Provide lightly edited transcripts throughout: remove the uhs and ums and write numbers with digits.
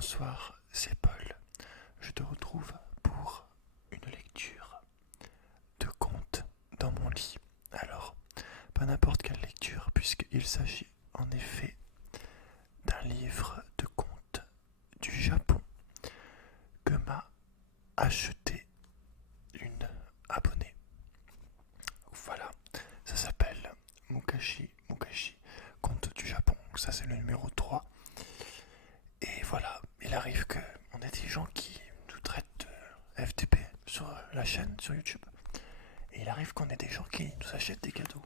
Bonsoir, c'est Paul. Je te retrouve pour une lecture de contes dans mon lit. Alors, pas n'importe quelle lecture, puisqu'il s'agit en effet d'un livre de contes du Japon que m'a acheté une abonnée. Voilà, ça s'appelle Mukashi Mukashi, contes du Japon. Ça, c'est le numéro 3. Et voilà, il arrive qu'on ait des gens qui nous traitent de FTP sur la chaîne, sur YouTube. Et il arrive qu'on ait des gens qui nous achètent des cadeaux.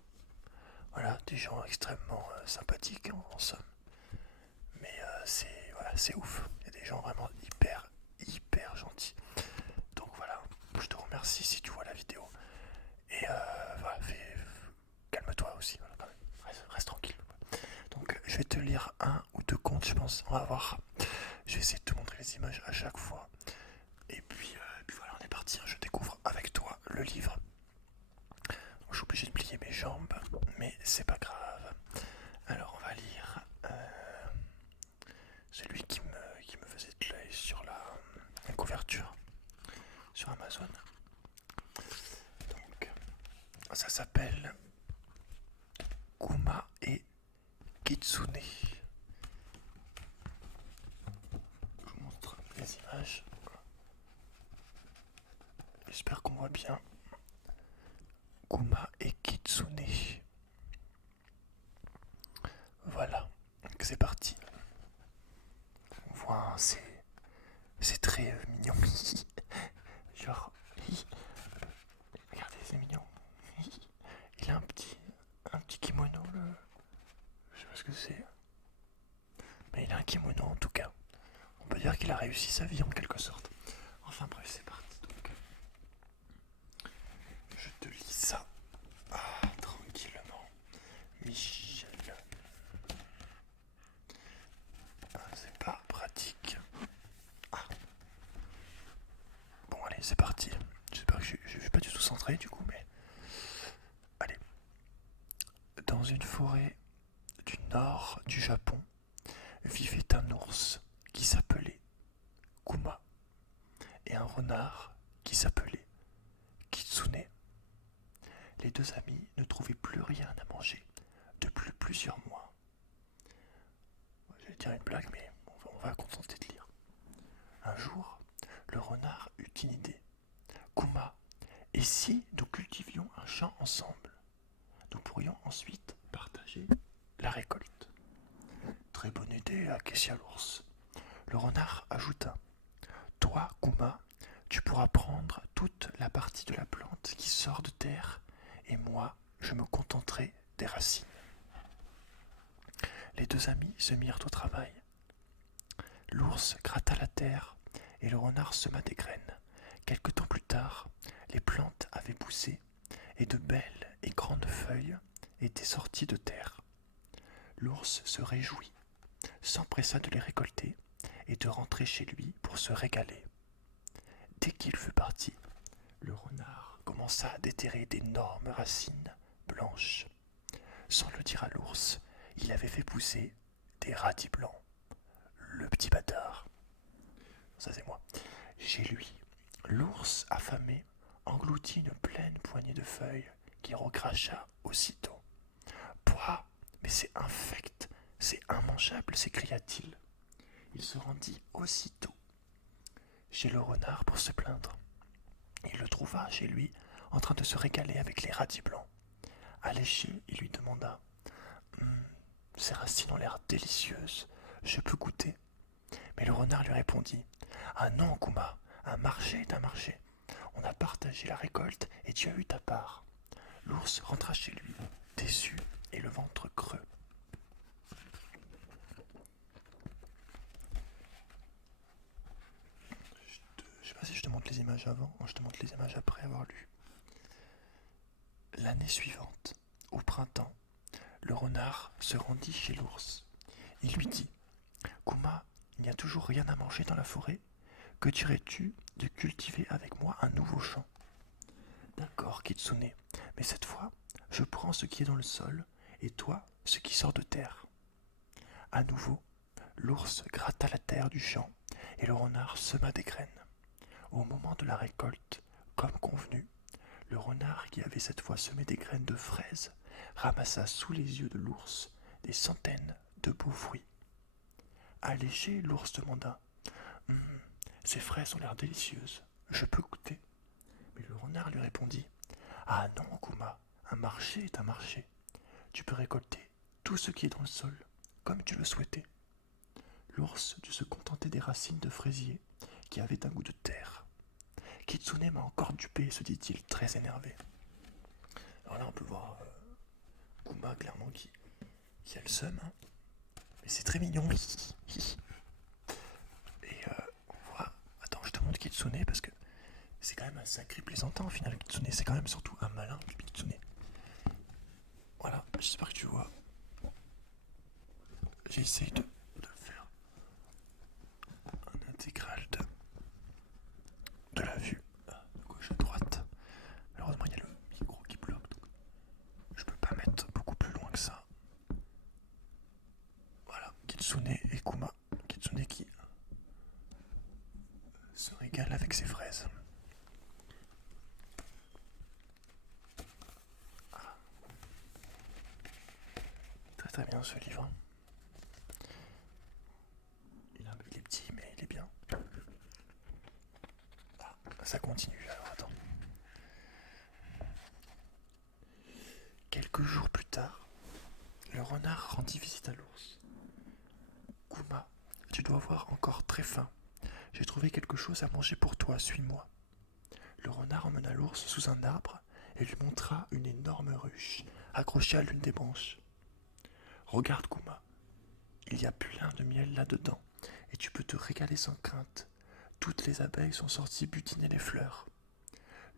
Voilà, des gens extrêmement sympathiques en somme. Mais c'est ouf. Il y a des gens vraiment hyper gentils. Donc voilà, je te remercie si tu vois la vidéo. Et voilà, calme-toi aussi, voilà, quand même. Reste tranquille. Donc je vais te lire un ou deux contes, je pense. On va voir. Je vais essayer de te montrer les images à chaque fois. Et puis voilà, on est parti. Je découvre avec toi le livre. Donc, je suis obligé de plier mes jambes, mais c'est pas grave. Alors on va lire celui qui me faisait de l'œil sur la couverture sur Amazon. Donc ça s'appelle Kuma et Kitsune. Je vous montre les images. J'espère qu'on voit bien. Kuma et Kitsune. Voilà, donc c'est parti. On voit, c'est très mignon. Genre, regardez, c'est mignon. Il a un petit kimono, je sais pas ce que c'est. Mais il a un kimono en tout cas. On peut dire qu'il a réussi sa vie en quelque sorte. Enfin bref, c'est parti donc. Je te lis ça. Tranquillement. Michel. C'est pas pratique. Bon allez, c'est parti. J'espère que je suis pas du tout centré du coup, mais... Allez. Dans une forêt du nord du Japon, vivait un ours qui s'appelait Kuma et un renard qui s'appelait Kitsune. Les deux amis ne trouvaient plus rien à manger depuis plusieurs mois. J'allais dire une blague, mais on va contenter de lire. Un jour, le renard eut une idée. Kuma, et si nous cultivions un champ ensemble? Nous pourrions ensuite partager la récolte. Très bonne idée, acquiesça l'ours. Le renard ajouta. Toi, Kuma, tu pourras prendre toute la partie de la plante qui sort de terre, et moi, je me contenterai des racines. Les deux amis se mirent au travail. L'ours gratta la terre et le renard sema des graines. Quelque temps plus tard, les plantes avaient poussé et de belles et grandes feuilles étaient sorties de terre. L'ours se réjouit, s'empressa de les récolter et de rentrer chez lui pour se régaler. Dès qu'il fut parti, le renard commença à déterrer d'énormes racines blanches. Sans le dire à l'ours, il avait fait pousser des radis blancs. Le petit bâtard. Ça c'est moi. Chez lui, l'ours affamé engloutit une pleine poignée de feuilles qui recracha aussitôt. Pouah, mais c'est infect, c'est immangeable, s'écria-t-il. Il se rendit aussitôt chez le renard pour se plaindre. Il le trouva chez lui en train de se régaler avec les radis blancs. Alléché, il lui demanda ces racines ont l'air délicieuses, je peux goûter? Mais le renard lui répondit Ah non, Kuma, un marché est un marché. On a partagé la récolte et tu as eu ta part. L'ours rentra chez lui, déçu et le ventre creux. Je sais pas si je te montre les images avant ou je te montre les images après avoir lu. L'année suivante, au printemps, le renard se rendit chez l'ours. Il lui dit Kuma, il n'y a toujours rien à manger dans la forêt. Que dirais-tu de cultiver avec moi un nouveau champ? D'accord, Kitsune, mais cette fois, je prends ce qui est dans le sol et toi, ce qui sort de terre. À nouveau, l'ours gratta la terre du champ et le renard sema des graines. Au moment de la récolte, comme convenu, le renard qui avait cette fois semé des graines de fraises ramassa sous les yeux de l'ours des centaines de beaux fruits. Allégé, l'ours demanda « Ces fraises ont l'air délicieuses, je peux goûter ?» Mais le renard lui répondit « Ah non, Kuma, un marché est un marché. Tu peux récolter tout ce qui est dans le sol, comme tu le souhaitais. » L'ours dut se contenter des racines de fraisier qui avaient un goût de terre. « Kitsune m'a encore dupé, se dit-il, très énervé. » Alors là, on peut voir Kuma, clairement, qui a le seum, hein. Mais c'est très mignon. Et on voit... Attends, je te montre Kitsune, parce que c'est quand même un sacré plaisantin, au final, Kitsune. C'est quand même surtout un malin, Kitsune. Voilà, j'espère que tu vois. J'essaye de faire un intégral de la vue de gauche à droite. Malheureusement, il y a le micro qui bloque, donc je peux pas mettre beaucoup plus loin que ça. Voilà, Kitsune et Kuma. Kitsune qui se régale avec ses fraises. Ah. Très très bien ce livre. Il est petit, mais il est bien. Ah, ça continue, alors attends. Quelques jours plus tard, le renard rendit visite à l'ours. « Kuma, tu dois avoir encore très faim. J'ai trouvé quelque chose à manger pour toi, suis-moi. » Le renard emmena l'ours sous un arbre et lui montra une énorme ruche accrochée à l'une des branches. « Regarde, Kuma, il y a plein de miel là-dedans et tu peux te régaler sans crainte. Toutes les abeilles sont sorties butiner les fleurs. »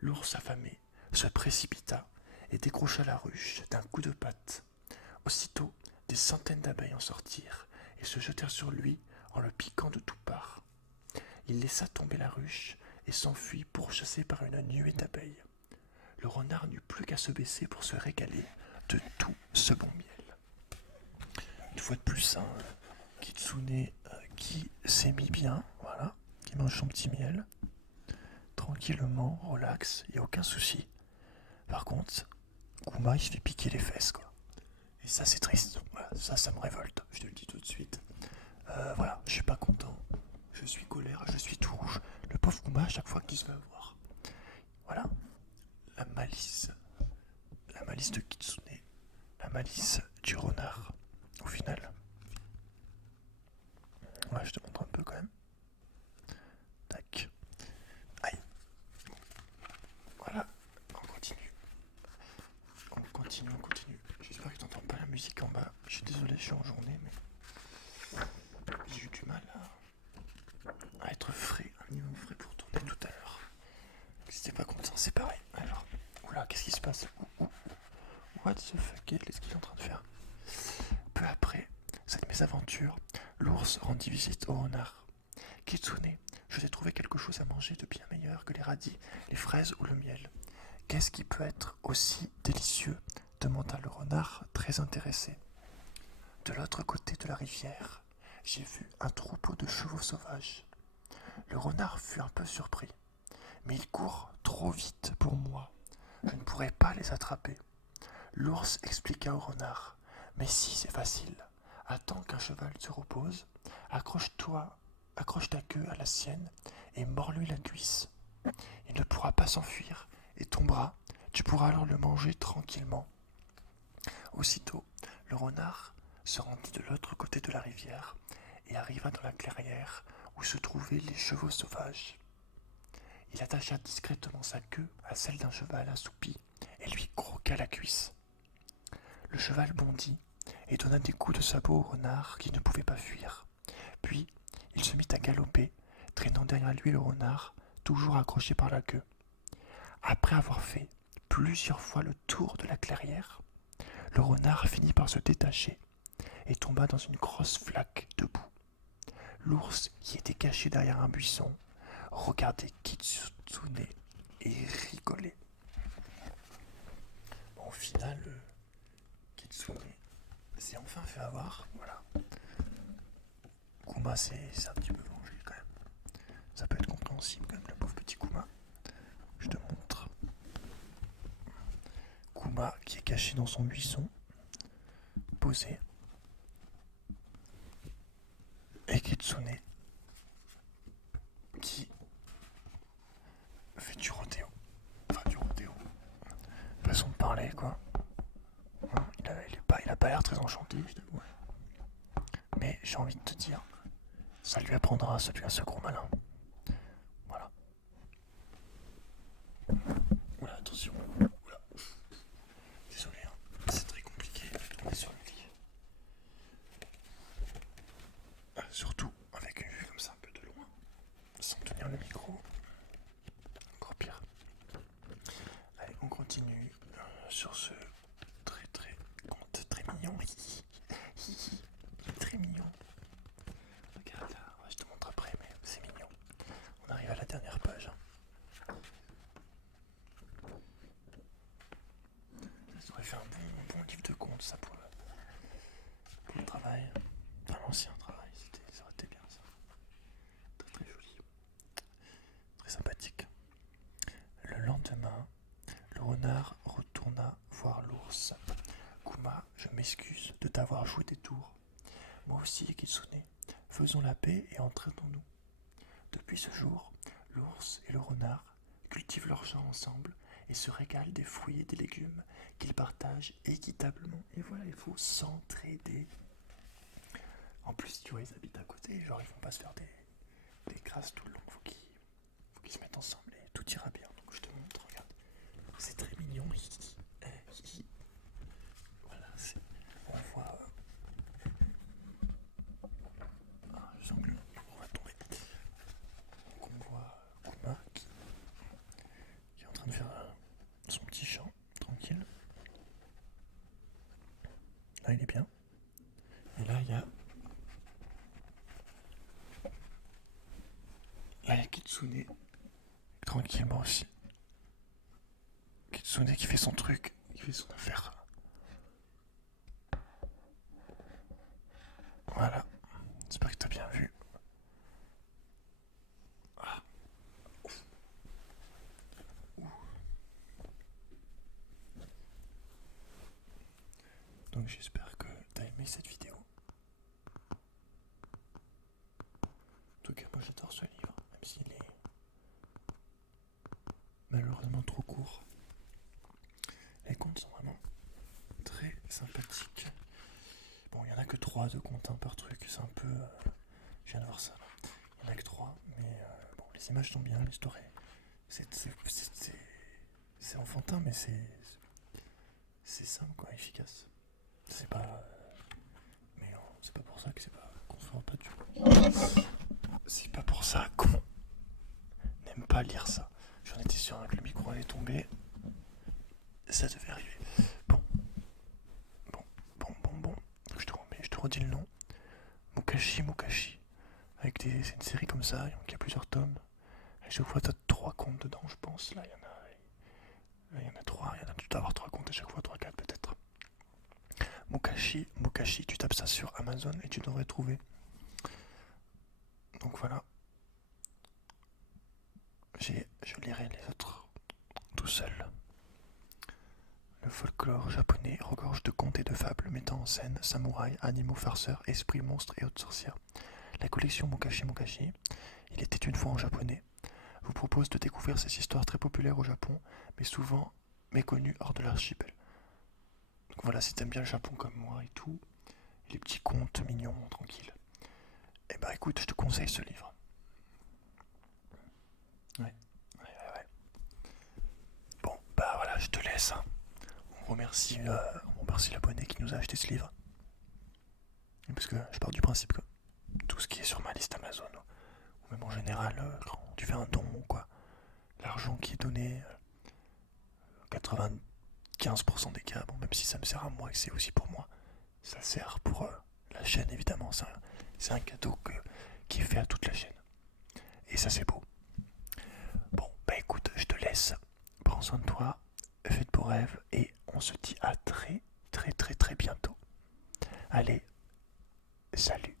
L'ours affamé se précipita et décrocha la ruche d'un coup de patte. Aussitôt, des centaines d'abeilles en sortirent et se jetèrent sur lui en le piquant de toutes parts. Il laissa tomber la ruche et s'enfuit pourchassé par une nuée d'abeilles. Le renard n'eut plus qu'à se baisser pour se régaler de tout ce bon miel. Une fois de plus, Kitsune qui s'est mis bien, voilà, qui mange son petit miel, tranquillement, relax, il n'y a aucun souci. Par contre, Kuma il se fait piquer les fesses, quoi. Et ça c'est triste, voilà, ça me révolte, je te le dis tout de suite. Voilà, je suis pas content, je suis colère, je suis tout rouge. Le pauvre Kuma à chaque fois qu'il se fait avoir. Voilà, la malice de Kitsune, la malice du renard, au final. Ouais, je te montre un peu quand même. Tac. Aïe. Voilà, on continue. On continue. J'espère que tu n'entends pas la musique en bas. Je suis désolé, je suis en journée, mais j'ai eu du mal à être frais, un minimum frais pour tourner tout à l'heure. Si t'es pas content, c'est pareil. Alors, oula, qu'est-ce qui se passe? What the fuck, qu'est-ce qu'il est en train de faire? Peu après cette mésaventure, l'ours rendit visite au renard. « Kitsune, je t'ai trouvé quelque chose à manger de bien meilleur que les radis, les fraises ou le miel. Qu'est-ce qui peut être aussi délicieux ?» demanda le renard, très intéressé. « De l'autre côté de la rivière, j'ai vu un troupeau de chevaux sauvages. » Le renard fut un peu surpris. « Mais ils courent trop vite pour moi. Je ne pourrai pas les attraper. » L'ours expliqua au renard. « Mais si, c'est facile. Attends qu'un cheval se repose, accroche ta queue à la sienne et mords-lui la cuisse. Il ne pourra pas s'enfuir et tombera. Tu pourras alors le manger tranquillement. » Aussitôt, le renard se rendit de l'autre côté de la rivière et arriva dans la clairière où se trouvaient les chevaux sauvages. Il attacha discrètement sa queue à celle d'un cheval assoupi et lui croqua la cuisse. Le cheval bondit et donna des coups de sabot au renard qui ne pouvait pas fuir. Puis, il se mit à galoper, traînant derrière lui le renard, toujours accroché par la queue. Après avoir fait plusieurs fois le tour de la clairière, le renard finit par se détacher et tomba dans une grosse flaque de boue. L'ours, qui était caché derrière un buisson, regardait Kitsune et rigolait. Bon, au final, Kitsune s'est enfin fait avoir, voilà. Kuma s'est un petit peu vengé quand même. caché dans son buisson, posé. Et Kitsune qui fait du rodéo. Enfin, du rodéo. Façon de parler, quoi. Il a pas l'air très enchanté, je t'avoue. Mais j'ai envie de te dire, ça lui apprendra, ça devient ce gros malin. Voilà. Oula, attention. Oula. Désolé, hein. C'est très compliqué de tomber sur le lit. Surtout avec une vue comme ça, un peu de loin. Sans tenir le micro. Encore pire. Allez, on continue sur ce très conte très mignon. Très mignon. Regarde là, je te montre après, mais c'est mignon. On arrive à la dernière page. Ça aurait fait un bon livre de contes, ça, pour le travail. Enfin, l'ancien travail, ça aurait été bien, ça. Très joli. Très sympathique. Le lendemain, le renard retourna voir l'ours. Kuma, je m'excuse de t'avoir joué des tours. Moi aussi, Kitsune, faisons la paix et entraînons-nous. Depuis ce jour, l'ours et le renard cultivent leur champ ensemble et se régalent des fruits et des légumes qu'ils partagent équitablement. Et voilà, il faut s'entraider. En plus, tu vois, ils habitent à côté, genre ils vont pas se faire des crasses tout le long. Faut qu'ils se mettent ensemble et tout ira bien. Donc je te montre, regarde. C'est très mignon. Voilà, on voit. Je sens que on va tomber. Donc on voit Kuma qui est en train de faire son petit chant, tranquille. Là, il est bien. Et là, il y a Kitsune, tranquillement aussi. Kitsune qui fait son truc, qui fait son affaire. Voilà, j'espère que t'as bien vu. Ah. Ouf. Donc j'espère que t'as aimé cette vidéo. En tout cas, moi j'adore ce livre, même s'il est malheureusement trop court. Les contes sont vraiment très sympathiques. Bon, il n'y en a que 3 de contes par truc, c'est un peu... je viens de voir ça. Il n'y en a que 3, mais bon, les images sont bien, l'histoire est... C'est enfantin, mais c'est simple, quoi, efficace. C'est pas... mais c'est pas pour ça que qu'on se voit pas du tout. C'est pas pour ça qu'on n'aime pas lire ça. J'en étais sûr que le micro allait tomber. Ça devait arriver. Bon. Je te redis le nom. Mukashi. C'est une série comme ça, il y a plusieurs tomes. À chaque fois, t'as 3 contes dedans, je pense. Là, il y en a 3. Il y en a tout à avoir 3 contes à chaque fois, 3, 4 peut-être. Mukashi, tu tapes ça sur Amazon et tu devrais trouver. Donc voilà. Je lirai les autres tout seul. Le folklore japonais regorge de contes et de fables mettant en scène samouraïs, animaux farceurs, esprits, monstres et autres sorcières. La collection Mukashi, il était une fois en japonais, vous propose de découvrir ces histoires très populaires au Japon, mais souvent méconnues hors de l'archipel. Donc voilà, si t'aimes bien le Japon comme moi et tout, et les petits contes mignons, tranquilles, eh ben écoute, je te conseille ce livre. Ouais. Bon, bah voilà, je te laisse. Hein. On remercie l'abonné qui nous a acheté ce livre. Parce que je pars du principe que tout ce qui est sur ma liste Amazon, ou même en général, quand tu fais un don ou quoi, l'argent qui est donné, 95% des cas, bon, même si ça me sert à moi et que c'est aussi pour moi, ça sert pour la chaîne évidemment. C'est un cadeau qui est fait à toute la chaîne. Et ça c'est beau. Bon, bah écoute, je te laisse. Prends soin de toi, fais de beaux rêves et on se dit à très bientôt. Allez, salut.